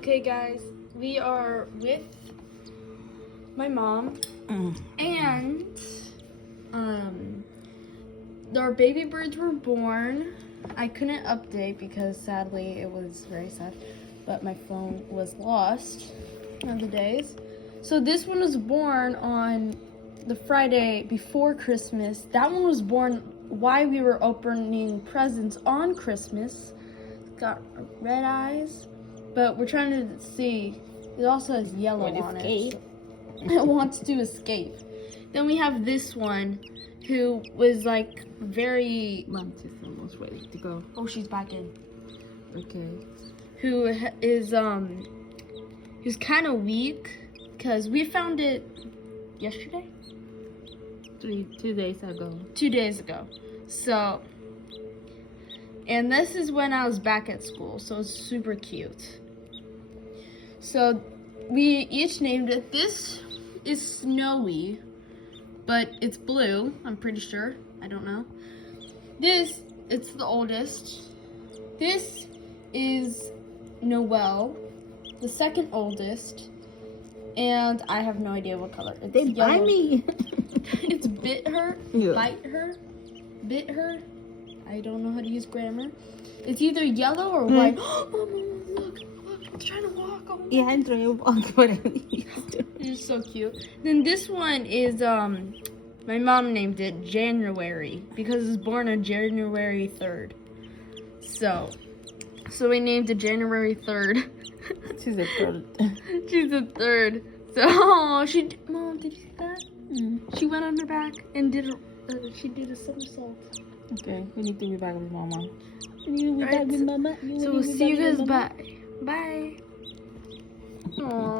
Okay, guys, we are with my mom, and our baby birds were born. I couldn't update because sadly it was very sad, but my phone was lost one of the days. So this one was born on the Friday before Christmas. That one was born while we were opening presents on Christmas. It's got red eyes, but we're trying to see. It also has yellow on it. It wants to escape. Then we have this one who was like very... Month is almost ready to go. Oh, she's back in. Okay. Who is who's kind of weak because we found it yesterday? 2 days ago. 2 days ago. So, and this is when I was back at school, so it's super cute. So we each named it. This is Snowy, but it's blue, I'm pretty sure. I don't know. This, it's the oldest. This is Noelle, the second oldest. And I have no idea what color. It's They yellow. bite me. It's bit her, Yeah. bite her, bit her. I don't know how to use grammar. It's either yellow or white. Look, it's trying to walk. Oh, Yeah, I'm trying to walk, but it's so cute. Then this one is my mom named it January because it's born on January 3rd. So we named it January 3rd. she's a third. She's the third. So Mom, did you see that? She went on her back and did a somersault. Okay, we need to be back with Mama. Right. Mama. So we'll see you guys. Bye. Bye. Aww.